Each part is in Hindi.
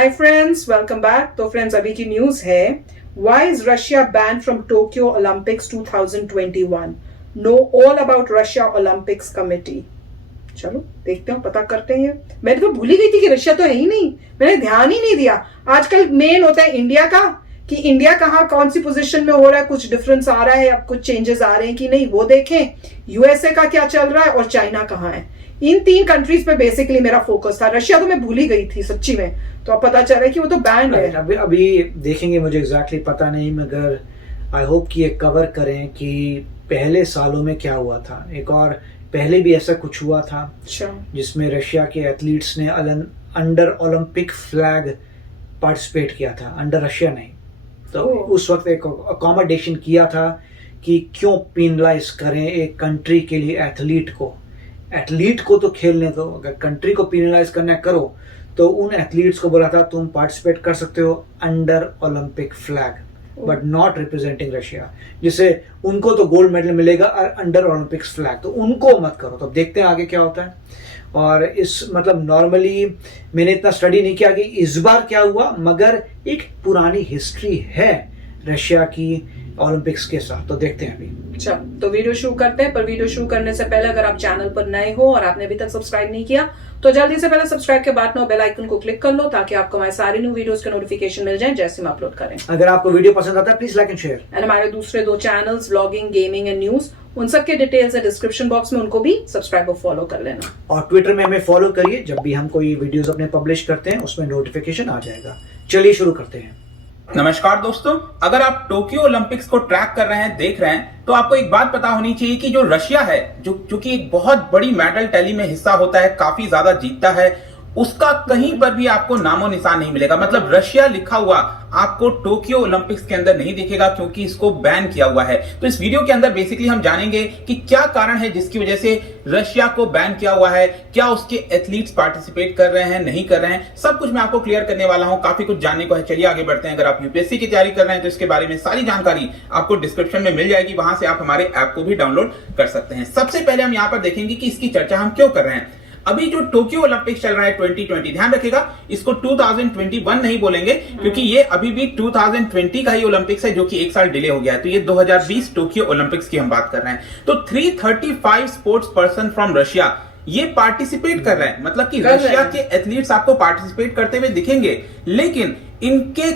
Hi friends, welcome back. तो फ्रेंड्स, अभी की न्यूज है, why is Russia ban from Tokyo Olympics 2021? Know all about Russia Olympics committee. चलो देखते हैं, पता करते हैं। मैंने तो भूल ही गई थी कि रशिया तो है ही नहीं, मैंने ध्यान ही नहीं दिया। आजकल मेन होता है इंडिया का, कि इंडिया कहाँ कौन सी पोजीशन में हो रहा है, कुछ डिफरेंस आ रहा है, अब कुछ चेंजेस आ रहे हैं कि नहीं, वो देखें। यूएसए का क्या चल रहा है और चाइना कहाँ है। इन 3 कंट्रीज पे बेसिकली मेरा फोकस था। रशिया तो मैं भूल ही गई थी सच्ची में, तो अब पता चल रहा है कि वो तो बैंड है। अभी देखेंगे, मुझे एग्जैक्टली पता नहीं, मगर आई होप कि ये कवर करें कि पहले सालों में क्या हुआ था। एक और पहले भी ऐसा कुछ हुआ था जिसमें रशिया के एथलीट्स ने अंडर ओलंपिक फ्लैग पार्टिसिपेट किया था, अंडर रशिया नहीं। तो उस वक्त एक अकोमोडेशन किया था कि क्यों पेनलाइज करें एक कंट्री के लिए एथलीट को तो खेलने दो, अगर कंट्री को पेनलाइज करना करो। तो उन एथलीट्स को बोला था तुम पार्टिसिपेट कर सकते हो under Olympic flag but not representing Russia, जिससे उनको तो गोल्ड मेडल मिलेगा अंडर ओलंपिक फ्लैग, तो उनको मत करो। तो अब देखते हैं आगे क्या होता है। और इस मतलब नॉर्मली मैंने इतना स्टडी नहीं किया कि इस बार क्या हुआ, मगर एक पुरानी हिस्ट्री है रशिया की ओलंपिक्स के साथ, तो देखते हैं अभी। अच्छा, तो वीडियो शुरू करते हैं। पर वीडियो शुरू करने से पहले अगर आप चैनल पर नए हो और आपने अभी तक सब्सक्राइब नहीं किया तो जल्दी से पहले सब्सक्राइब के बटन और बेल आइकन को क्लिक कर लो, ताकि आपको हमारे सारे न्यू वीडियोस के नोटिफिकेशन मिल जाए जैसे हम अपलोड करें। अगर आपको वीडियो पसंद आता है please like and share. And हमारे दूसरे 2 channels, vlogging, gaming and news, उन सब के डिटेल्स है डिस्क्रिप्शन बॉक्स में, उनको भी सब्सक्राइब और फॉलो कर लेना। और ट्विटर में हमें फॉलो करिए, जब भी हम कोई वीडियोस अपने पब्लिश करते हैं उसमें नोटिफिकेशन आ जाएगा। चलिए शुरू करते हैं। नमस्कार दोस्तों, अगर आप टोक्यो ओलंपिक्स को ट्रैक कर रहे हैं, देख रहे हैं, तो आपको एक बात पता होनी चाहिए कि जो रशिया है, जो कि एक बहुत बड़ी मेडल टैली में हिस्सा होता है, काफी ज्यादा जीतता है, उसका कहीं पर भी आपको नामो निशान नहीं मिलेगा। मतलब रशिया लिखा हुआ आपको टोक्यो ओलंपिक्स के अंदर नहीं दिखेगा, क्योंकि इसको बैन किया हुआ है। तो इस वीडियो के अंदर बेसिकली हम जानेंगे कि क्या कारण है जिसकी वजह से रशिया को बैन किया हुआ है, क्या उसके एथलीट्स पार्टिसिपेट कर रहे हैं, नहीं कर रहे हैं, सब कुछ मैं आपको क्लियर करने वाला हूं। काफी कुछ जानने को है, चलिए आगे बढ़ते हैं। अगर आप यूपीएससी की तैयारी कर रहे हैं तो इसके बारे में सारी जानकारी आपको डिस्क्रिप्शन में मिल जाएगी, वहां से आप हमारे ऐप को भी डाउनलोड कर सकते हैं। सबसे पहले हम यहां पर देखेंगे कि इसकी चर्चा हम क्यों कर रहे हैं। अभी जो टोक्यो ओलंपिक्स चल रहा है 2020, ध्यान रखिएगा, इसको 2021 नहीं बोलेंगे, क्योंकि ये अभी भी 2020 का ही ओलंपिक्स है, जो कि 1 साल डिले हो गया है। तो ये 2020 टोक्यो ओलंपिक्स की हम बात कर रहे हैं। तो 335 स्पोर्ट्स पर्सन फ्रॉम रशिया ये पार्टिसिपेट कर रहे हैं, मतलब कि रशिया के एथलीट्स आपको पार्टिसिपेट करते हुए दिखेंगे, लेकिन इनके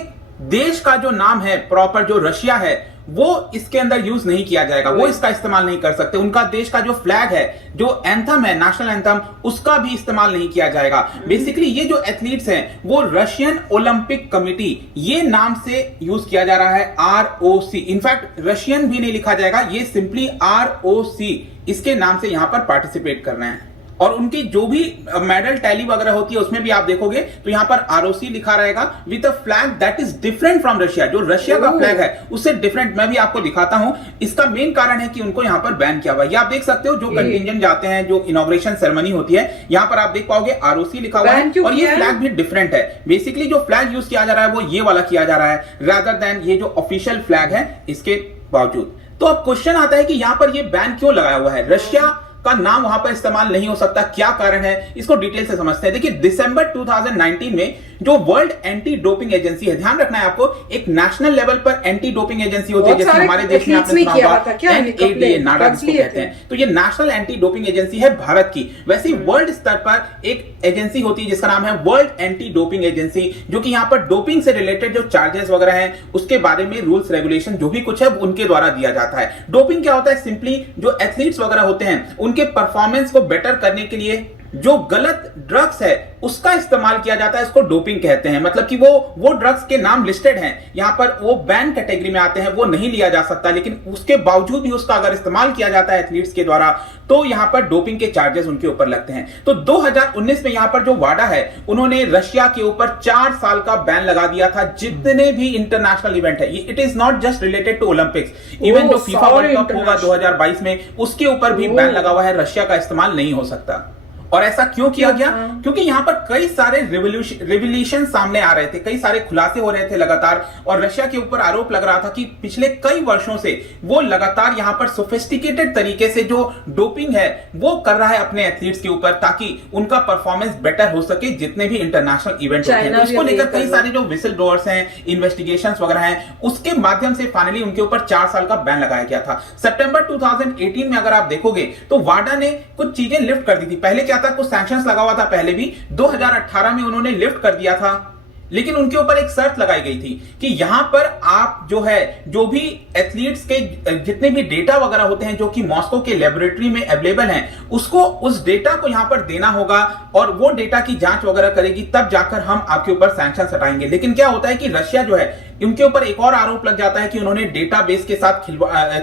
देश का जो नाम है प्रॉपर, जो रशिया है, वो इसके अंदर यूज नहीं किया जाएगा, वो इसका इस्तेमाल नहीं कर सकते। उनका देश का जो फ्लैग है, जो एंथम है, नेशनल एंथम, उसका भी इस्तेमाल नहीं किया जाएगा। बेसिकली ये जो एथलीट्स हैं वो रशियन ओलंपिक कमिटी, ये नाम से यूज किया जा रहा है, ROC। इनफैक्ट रशियन भी नहीं लिखा जाएगा, ये सिंपली ROC इसके नाम से यहां पर पार्टिसिपेट कर रहे हैं। और उनकी जो भी मेडल टैली वगैरह होती है उसमें भी आप देखोगे तो यहां पर ROC लिखा रहेगा with a flag that is different from Russia. जो रशिया का फ्लैग है उससे डिफरेंट, मैं भी आपको दिखाता हूं। इसका मेन कारण है कि उनको यहां पर बैन किया हुआ है। ये आप देख सकते हो, जो कंटिंजेंट जाते हैं, जो इनॉग्रेशन सेरेमनी होती है, यहां पर आप देख पाओगे ROC लिखा हुआ है, और ये फ्लैग भी डिफरेंट है। बेसिकली जो फ्लैग यूज किया जा रहा है वो ये वाला किया जा रहा है, रादर देन ये जो ऑफिशियल फ्लैग है इसके बावजूद। तो अब क्वेश्चन आता है कि यहां पर ये बैन क्यों लगाया हुआ है, रशिया का नाम वहां पर इस्तेमाल नहीं हो सकता, क्या कारण है, इसको डिटेल से समझते हैं। देखिए, दिसंबर 2019 में जो वर्ल्ड एंटी डोपिंग एजेंसी है, ध्यान रखना है आपको, एक नेशनल लेवल पर एंटी डोपिंग एजेंसी होती है, जैसे हमारे देश में आपने सुना होगा NADA, नाडा जिसको कहते हैं। तो ये नेशनल एंटी डोपिंग एजेंसी है भारत की। वैसे वर्ल्ड स्तर पर एक एजेंसी होती है जिसका नाम है वर्ल्ड एंटी डोपिंग एजेंसी, जो कि यहां पर डोपिंग से रिलेटेड जो चार्जेस वगैरह हैं उसके बारे में रूल्स रेगुलेशन जो भी कुछ है उनके द्वारा दिया जाता है। डोपिंग क्या होता है, सिंपली जो एथलीट्स वगैरह होते हैं उनके परफॉर्मेंस को बेटर करने के लिए जो गलत ड्रग्स है उसका इस्तेमाल किया जाता है, इसको डोपिंग कहते हैं। मतलब कि वो ड्रग्स के नाम लिस्टेड हैं यहां पर, वो बैन कैटेगरी में आते हैं, वो नहीं लिया जा सकता, लेकिन उसके बावजूद भी उसका अगर इस्तेमाल किया जाता है एथलीट्स के द्वारा तो यहां पर डोपिंग के चार्जेस उनके ऊपर लगते हैं। तो 2019 में यहां पर जो वाडा है उन्होंने रशिया के ऊपर 4 साल का बैन लगा दिया था, जितने भी इंटरनेशनल इवेंट है। It is not just related to Olympics, even जो फीफा वर्ल्ड कप होगा 2022 में उसके ऊपर भी बैन लगा हुआ है, रशिया का इस्तेमाल नहीं हो सकता। और ऐसा क्यों किया गया? हाँ। क्योंकि यहाँ पर कई सारे रिवोल्यूशन सामने आ रहे थे, कई सारे खुलासे हो रहे थे लगातार, और रशिया के ऊपर आरोप लग रहा था कि पिछले कई वर्षों से वो लगातार यहाँ पर सोफिस्टिकेटेड तरीके से जो डोपिंग है वो कर रहा है अपने एथलीट्स के ऊपर, ताकि उनका परफॉर्मेंस बेटर हो सके जितने भी इंटरनेशनल इवेंट होते हैं। इसको लेकर कई सारे जो विसल ब्लोअर्स हैं, इन्वेस्टिगेशंस वगैरह हैं, उसके माध्यम से फाइनली उनके ऊपर 4 साल का बैन लगाया गया था। सितंबर 2018 में अगर आप देखोगे तो वाडा ने कुछ चीजें लिफ्ट कर दी थी। पहले क्या था, कुछ सैंक्शंस लगा हुआ था पहले भी, 2018 में उन्होंने लिफ्ट कर दिया था, लेकिन उनके ऊपर एक शर्त लगाई गई थी कि यहां पर आप जो भी एथलीट्स के जितने भी डेटा वगैरह होते हैं जो कि मॉस्को के लेबोरेटरी में अवेलेबल हैं, उसको उस डेटा को यहां पर देना होगा और वो डेटा की जांच वगैरह करेगी, तब जाकर हम आपके ऊपर सैंक्शन हटाएंगे। लेकिन क्या होता है कि रशिया जो है, उनके ऊपर एक और आरोप लग जाता है कि उन्होंने डेटाबेस के साथ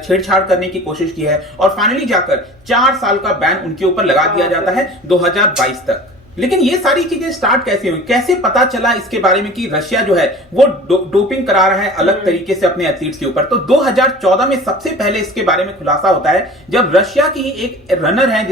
छेड़छाड़ करने की कोशिश की है, और फाइनली जाकर 4 साल का बैन उनके ऊपर लगा दिया जाता है 2022 तक। लेकिन ये सारी चीजें स्टार्ट कैसे हुई, कैसे पता चला इसके बारे में कि रशिया जो है वो डोपिंग करा रहा है अलग तरीके से अपने एथलीट्स के ऊपर? तो 2014 में सबसे पहले इसके बारे में खुलासा होता है, जब रशिया की एक रनर है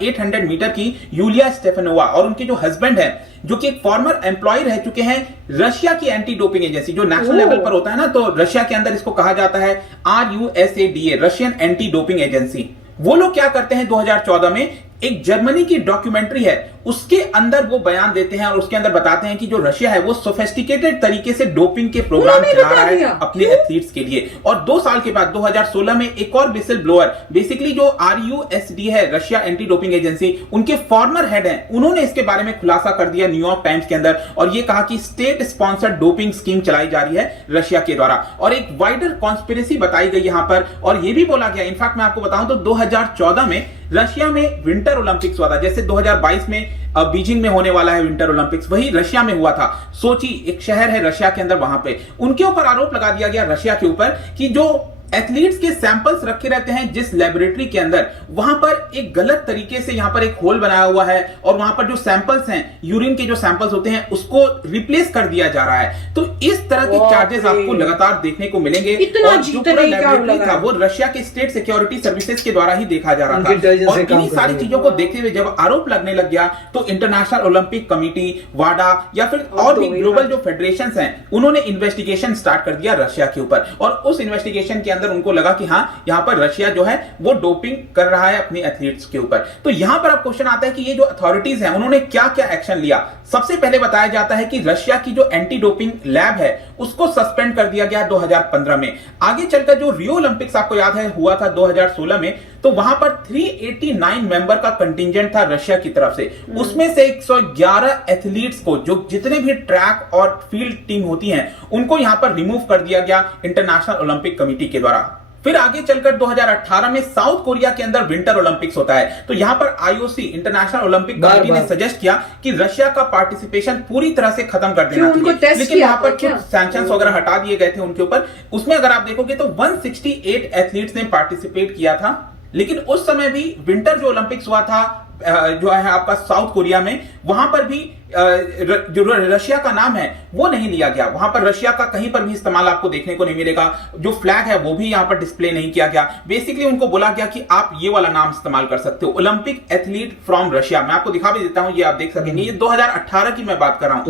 800 मीटर की, यूलिया स्टेफानोवा, और उनके जो हस्बैंड है जो कि एक फॉर्मर एम्प्लॉय रह चुके हैं रशिया की एंटी डोपिंग एजेंसी, जो नेशनल लेवल पर होता है ना, तो रशिया के अंदर इसको कहा जाता है RUSADA, Russian anti doping agency. वो लोग क्या करते हैं 2014 में, एक जर्मनी की डॉक्यूमेंट्री है उसके अंदर वो बयान देते हैं और उसके अंदर बताते हैं कि जो रशिया है वो सोफिस्टिकेटेड तरीके से डोपिंग के प्रोग्राम चला रहा है अपने एथलीट्स के लिए। और 2 साल के बाद 2016 में एक और विसल ब्लोअर, बेसिकली जो RUSD है, रशिया एंटी डोपिंग एजेंसी, उनके फॉर्मर हेड हैं, उन्होंने इसके बारे में खुलासा कर दिया न्यूयॉर्क टाइम्स के अंदर, और ये कहा कि स्टेट स्पॉन्सर्ड डोपिंग स्कीम चलाई जा रही है रशिया के द्वारा, और एक वाइडर कॉन्स्पिरेसी बताई गई यहां पर। और ये भी बोला गया, इनफैक्ट मैं आपको बताऊं तो 2014 में रशिया में विंटर ओलंपिक्स हुआ था, जैसे 2022 में बीजिंग में होने वाला है विंटर ओलंपिक्स, वही रशिया में हुआ था। सोची, एक शहर है रशिया के अंदर, वहां पे उनके ऊपर आरोप लगा दिया गया रशिया के ऊपर कि जो एथलीट्स के सैंपल्स रखे रहते हैं जिस लेबोरेटरी के अंदर, वहां पर एक गलत तरीके से यहां पर एक होल बनाया हुआ है, और वहां पर जो सैंपल्स हैं, यूरिन के जो सैंपल्स होते हैं, उसको रिप्लेस कर दिया जा रहा है। तो इस तरह के चार्जेस आपको लगातार देखने को मिलेंगे, और जो पूरा लेबोरेटरी था वो रशिया के स्टेट सिक्योरिटी सर्विसेज के द्वारा ही देखा जा रहा था। और इन्हीं सारी चीजों को देखते हुए जब आरोप लगने लग गया, तो इंटरनेशनल ओलंपिक कमिटी, वाडा, या फिर और भी ग्लोबल जो फेडरेशंस हैं, उन्होंने इन्वेस्टिगेशन स्टार्ट कर दिया रशिया के ऊपर। और उस इन्वेस्टिगेशन के अंदर उनको लगा कि हाँ, यहां पर रशिया जो है वो डोपिंग कर रहा है अपने एथलीट्स के ऊपर। तो यहां पर अब क्वेश्चन आता है कि ये जो अथॉरिटीज हैं उन्होंने क्या क्या एक्शन लिया। सबसे पहले बताया जाता है कि रशिया की जो एंटी डोपिंग लैब है उसको सस्पेंड कर दिया गया 2015 में। आगे चलकर जो रियो ओलंपिक्स आपको याद है हुआ था 2016 में, तो वहां पर 389 मेंबर का कंटिंजेंट था रशिया की तरफ से, उसमें से 111 एथलीट्स को, जो जितने भी ट्रैक और फील्ड टीम होती हैं, उनको यहां पर रिमूव कर दिया गया इंटरनेशनल ओलंपिक कमेटी के द्वारा। फिर आगे चलकर 2018 में साउथ कोरिया के अंदर विंटर ओलंपिक्स होता है, तो यहां पर IOC, इंटरनेशनल ओलंपिक कमेटी ने सजेस्ट किया कि रशिया का पार्टिसिपेशन पूरी तरह से खत्म कर देना चाहिए, लेकिन यहां पर कुछ सैंक्शंस वगैरह हटा दिए गए थे उनके ऊपर। उसमें अगर आप देखोगे तो 168 एथलीट्स ने पार्टिसिपेट किया था, लेकिन उस समय भी विंटर जो ओलंपिक्स हुआ था जो है आपका साउथ कोरिया में, वहां पर भी जो रशिया का नाम है वो नहीं लिया गया। वहां पर रशिया का कहीं पर भी इस्तेमाल आपको देखने को नहीं मिलेगा, जो फ्लैग है वो भी यहां पर डिस्प्ले नहीं किया गया। बेसिकली उनको बोला गया कि आप ये वाला नाम इस्तेमाल कर सकते हो, ओलंपिक एथलीट फ्रॉम रशिया। मैं आपको दिखा भी देता हूं, ये आप देख सकेंगे, ये 2018 की मैं बात कर रहा हूं,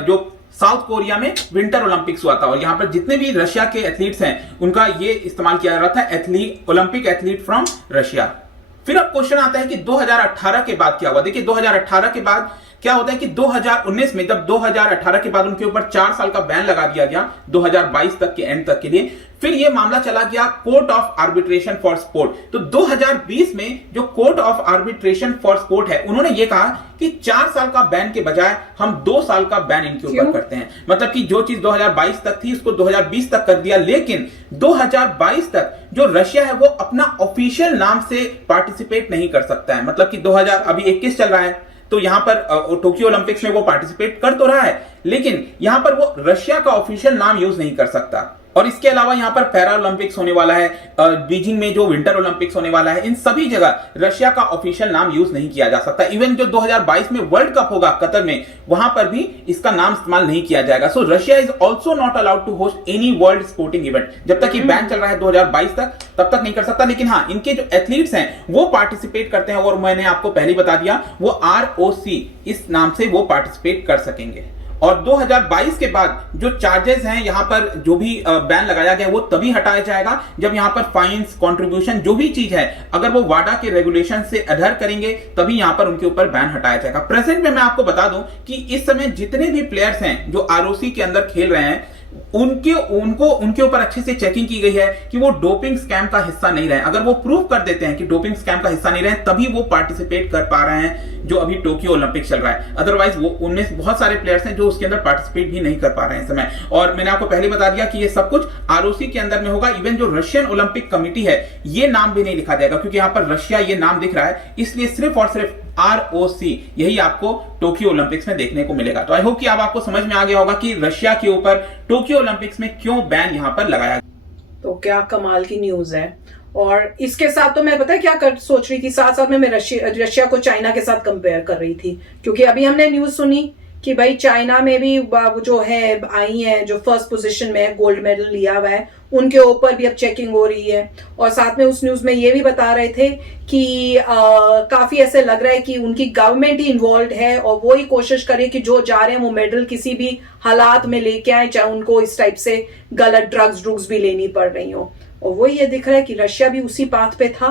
जो साउथ कोरिया में विंटर ओलंपिक्स हुआ था, और यहां पर जितने भी रशिया के एथलीट्स हैं उनका ये इस्तेमाल किया जा रहा था, ओलंपिक एथलीट फ्रॉम रशिया। फिर अब क्वेश्चन आता है कि 2018 के बाद क्या हुआ। देखिए 2018 के बाद क्या होता है कि 2019 में, जब 2018 के बाद उनके ऊपर 4 साल का बैन लगा दिया गया 2022 तक के एंड तक के लिए, फिर यह मामला चला गया court of arbitration for sport. तो 2020 में जो court of arbitration for sport है, उन्होंने ये कहा कि 4 साल का बैन के बजाय हम 2 साल का बैन इनके ऊपर करते हैं। मतलब कि जो चीज 2022 तक थी उसको 2020 तक कर दिया, लेकिन 2022 तक जो रशिया है वो अपना ऑफिशियल नाम से पार्टिसिपेट नहीं कर सकता है। मतलब कि 2021 चल रहा है, तो यहां पर टोक्यो ओलंपिक्स में वो पार्टिसिपेट कर तो रहा है, लेकिन यहां पर वो रशिया का ऑफिशियल नाम यूज नहीं कर सकता। और इसके अलावा यहाँ पर पैरा ओलंपिक्स होने वाला है, बीजिंग में जो विंटर ओलंपिक्स होने वाला है, इन सभी जगह रशिया का ऑफिशियल नाम यूज नहीं किया जा सकता। इवन जो 2022 में वर्ल्ड कप होगा कतर में, वहां पर भी इसका नाम इस्तेमाल नहीं किया जाएगा। So Russia is also not allowed to host any world sporting event. जब तक ये बैन चल रहा है 2022 तक, तब तक नहीं कर सकता। लेकिन हाँ, इनके जो एथलीट्स हैं वो पार्टिसिपेट करते हैं, और मैंने आपको पहले ही बता दिया, वो ROC इस नाम से वो पार्टिसिपेट कर सकेंगे। और 2022 के बाद जो चार्जेस हैं यहां पर, जो भी बैन लगाया गया, वो तभी हटाया जाएगा जब यहां पर फाइन्स, कंट्रीब्यूशन, जो भी चीज है, अगर वो वाडा के रेगुलेशन से अडर करेंगे, तभी यहां पर उनके ऊपर बैन हटाया जाएगा। प्रेजेंट में मैं आपको बता दूं कि इस समय जितने भी प्लेयर्स हैं जो ROC के अंदर खेल रहे हैं, उनके ऊपर अच्छे से चेकिंग की गई है कि वो डोपिंग स्कैम का हिस्सा नहीं रहे। अगर वो प्रूव कर देते हैं कि डोपिंग स्कैम का हिस्सा नहीं रहे, तभी वो पार्टिसिपेट कर पा रहे हैं जो अभी टोक्यो ओलंपिक चल रहा है। अदरवाइज वो उनमें बहुत सारे प्लेयर्स हैं जो उसके अंदर पार्टिसिपेट भी नहीं कर पा रहे हैं इस समय। और मैंने आपको पहले बता दिया कि ये सब कुछ ROC के अंदर में होगा। इवन जो रशियन ओलंपिक कमिटी है, ये नाम भी नहीं लिखा जाएगा, क्योंकि यहां पर रशिया ये नाम दिख रहा है, इसलिए सिर्फ और सिर्फ ROC यही आपको टोक्यो ओलंपिक्स में देखने को मिलेगा। तो आई होप कि अब आपको समझ में आ गया होगा कि रशिया के ऊपर टोक्यो ओलंपिक्स में क्यों बैन यहां पर लगाया गया। तो क्या कमाल की न्यूज है। और इसके साथ तो मैं पता है क्या सोच रही थी, साथ साथ में मैं रशिया को चाइना के साथ कंपेयर कर रही थी, क्योंकि अभी हमने न्यूज सुनी कि भाई चाइना में भी जो है आई है, जो फर्स्ट पोजीशन में गोल्ड मेडल लिया हुआ है, उनके ऊपर भी अब चेकिंग हो रही है। और साथ में उस न्यूज में ये भी बता रहे थे कि काफी ऐसे लग रहा है कि उनकी गवर्नमेंट ही इन्वॉल्व है, और वो ही कोशिश करे कि जो जा रहे हैं वो मेडल किसी भी हालात में लेके आए, चाहे उनको इस टाइप से गलत ड्रग्स भी लेनी पड़ रही हो। और वो ये दिख रहा है कि रशिया भी उसी पाथ पे था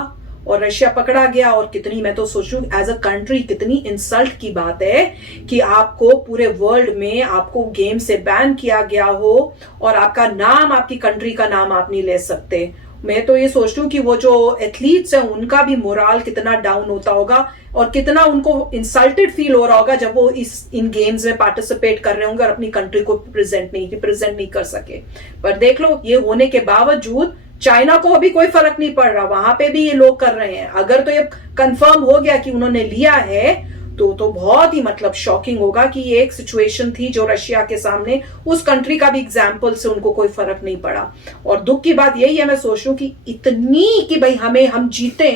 और रशिया पकड़ा गया। और कितनी, मैं तो सोचूं एज अ कंट्री कितनी इंसल्ट की बात है कि आपको पूरे वर्ल्ड में आपको गेम से बैन किया गया हो और आपका नाम, आपकी कंट्री का नाम आप नहीं ले सकते। मैं तो ये सोचती हूँ कि वो जो एथलीट्स हैं उनका भी मोराल कितना डाउन होता होगा और कितना उनको इंसल्टेड फील हो रहा होगा जब वो इन गेम्स में पार्टिसिपेट कर रहे होंगे और अपनी कंट्री को रिप्रेजेंट नहीं कर सके। पर देख लो, ये होने के बावजूद चाइना को अभी कोई फर्क नहीं पड़ रहा, वहां पे भी ये लोग कर रहे हैं। अगर तो ये कंफर्म हो गया कि उन्होंने लिया है तो बहुत ही मतलब शॉकिंग होगा कि ये एक सिचुएशन थी जो रशिया के सामने, उस कंट्री का भी एग्जाम्पल से उनको कोई फर्क नहीं पड़ा। और दुख की बात यही है, मैं सोच रही हूँ कि इतनी कि भाई हम जीते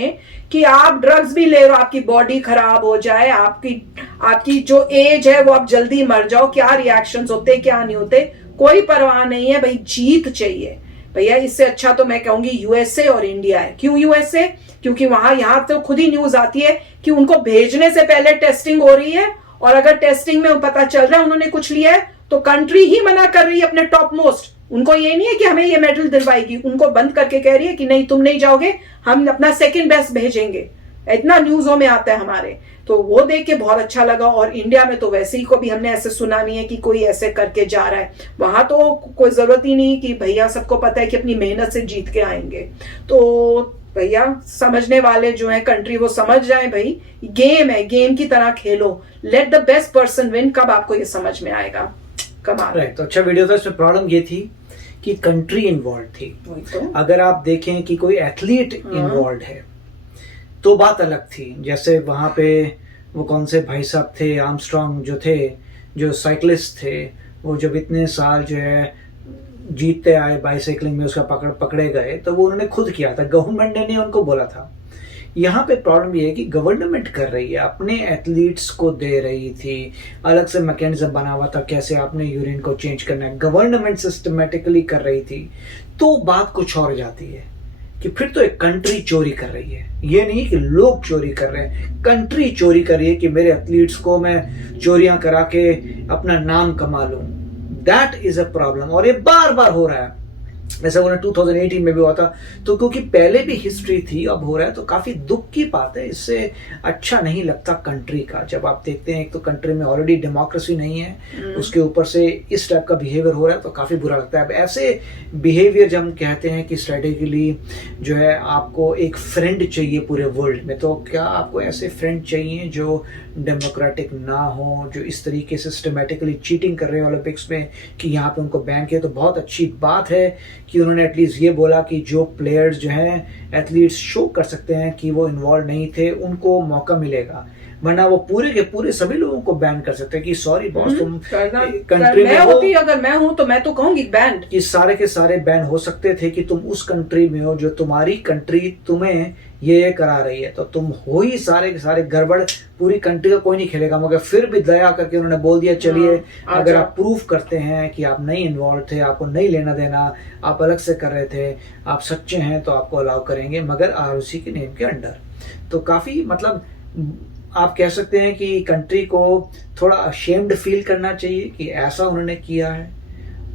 कि आप ड्रग्स भी ले रहे हो, आपकी बॉडी खराब हो जाए, आपकी जो एज है वो आप जल्दी मर जाओ, क्या रिएक्शंस होते क्या नहीं होते कोई परवाह नहीं है। भाई जीत चाहिए भैया। इससे अच्छा तो मैं कहूंगी यूएसए और इंडिया है। क्यों यूएसए? क्योंकि यहां तो खुद ही न्यूज आती है कि उनको भेजने से पहले टेस्टिंग हो रही है, और अगर टेस्टिंग में पता चल रहा है उन्होंने कुछ लिया है तो कंट्री ही मना कर रही है अपने टॉप मोस्ट। उनको ये नहीं है कि हमें ये मेडल दिलवाएगी, उनको बंद करके कह रही है कि नहीं तुम नहीं जाओगे, हम अपना सेकंड बेस्ट भेजेंगे। इतना न्यूज़ों में आता है हमारे, तो वो देख के बहुत अच्छा लगा। और इंडिया में तो वैसे ही को भी हमने ऐसे सुना नहीं है कि कोई ऐसे करके जा रहा है। वहां तो कोई जरूरत ही नहीं कि भैया सबको पता है कि अपनी मेहनत से जीत के आएंगे। तो भैया समझने वाले जो है कंट्री, वो समझ जाए भाई गेम है, गेम की तरह खेलो, let the best person win. कब आपको ये समझ में आएगा? कमाल। तो अच्छा वीडियो था। इसमें प्रॉब्लम ये थी कि कंट्री इन्वॉल्व थी। तो अगर आप देखें कि कोई एथलीट इन्वॉल्व है तो बात अलग थी। जैसे वहां पे वो कौन से भाई साहब थे, आर्मस्ट्रॉन्ग जो थे, जो साइकिलिस्ट थे, वो जब इतने साल जो है जीतते आए बाइसाइकिलिंग में, उसका पकड़े गए तो वो उन्होंने खुद किया था, गवर्नमेंट ने उनको बोला था। यहाँ पे प्रॉब्लम ये है कि गवर्नमेंट कर रही है, अपने एथलीट्स को दे रही थी, अलग से मैकेनिज्म बना हुआ था कैसे आपने यूरिन को चेंज करना है, गवर्नमेंट सिस्टमेटिकली कर रही थी। तो बात कुछ और जाती है कि फिर तो एक कंट्री चोरी कर रही है। ये नहीं कि लोग चोरी कर रहे हैं, कंट्री चोरी कर रही है कि मेरे एथलीट्स को मैं चोरियां करा के अपना नाम कमा लूं। दैट इज अ प्रॉब्लम, और ये बार बार हो रहा है। जैसे उन्हें 2018 में भी हुआ था, तो क्योंकि पहले भी हिस्ट्री थी, अब हो रहा है, तो काफी दुख की बात है। इससे अच्छा नहीं लगता कंट्री का। जब आप देखते हैं एक तो कंट्री में ऑलरेडी डेमोक्रेसी नहीं है, उसके ऊपर से इस टाइप का बिहेवियर हो रहा है, तो काफी बुरा लगता है। अब ऐसे बिहेवियर जब हम कहते हैं कि स्ट्रेटेजिकली जो है आपको एक फ्रेंड चाहिए पूरे वर्ल्ड में, तो क्या आपको ऐसे फ्रेंड चाहिए जो डेमोक्रेटिक ना हो, जो इस तरीके से सिस्टमेटिकली चीटिंग कर रहे हैं ओलंपिक्स में, कि यहाँ पे उनको बैन किया। तो बहुत अच्छी बात है कि उन्होंने एटलीस्ट ये बोला कि जो प्लेयर्स जो हैं एथलीट्स शो कर सकते हैं कि वो इन्वॉल्व नहीं थे, उनको मौका मिलेगा, वरना वो पूरे के पूरे सभी लोगों को बैन कर सकते हैं कि सॉरी बॉस तुम कंट्री में हो। अगर मैं हूं तो मैं तो कहूंगी बैन, कि सारे के सारे बैन हो सकते थे कि तुम उस कंट्री में हो जो तुम्हारी कंट्री तुम्हें ये करा रही है, तो तुम हो ही सारे के सारे गड़बड़, पूरी कंट्री का कोई नहीं खेलेगा। मगर फिर भी दया करके उन्होंने बोल दिया चलिए अगर आप प्रूफ करते हैं कि आप नहीं इन्वॉल्व थे, आपको नहीं लेना देना, आप अलग से कर रहे थे, आप सच्चे हैं तो आपको अलाउ करेंगे, मगर आरओसी के नेम के अंडर। तो काफी मतलब आप कह सकते हैं कि कंट्री को थोड़ा अशेम्ड फील करना चाहिए कि ऐसा उन्होंने किया है,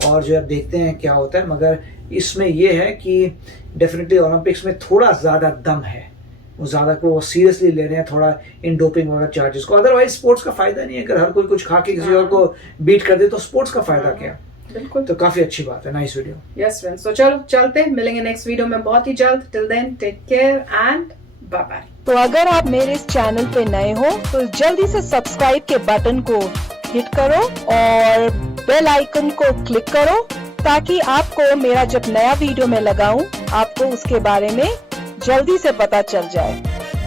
और जो अब देखते हैं क्या होता है। मगर इसमें यह है कि डेफिनेटली ओलंपिक्स में थोड़ा ज्यादा दम है, वो ज्यादा को सीरियसली ले रहे हैं थोड़ा इन डोपिंग वगैरह चार्जेस को। अदरवाइज स्पोर्ट्स का फायदा नहीं है, अगर हर कोई कुछ खा के किसी और को बीट कर दे तो स्पोर्ट्स का फायदा क्या। बिल्कुल, तो काफी अच्छी बात है, नाइस वीडियो। यस फ्रेंड्स, तो चलो चलते, मिलेंगे नेक्स्ट वीडियो में बहुत ही जल्द। Till then take care and bye bye. तो अगर आप मेरे इस चैनल पे नए हो तो जल्दी से सब्सक्राइब के बटन को हिट करो और बेल आइकन को क्लिक करो, ताकि आपको मेरा जब नया वीडियो मैं लगाऊं आपको उसके बारे में जल्दी से पता चल जाए।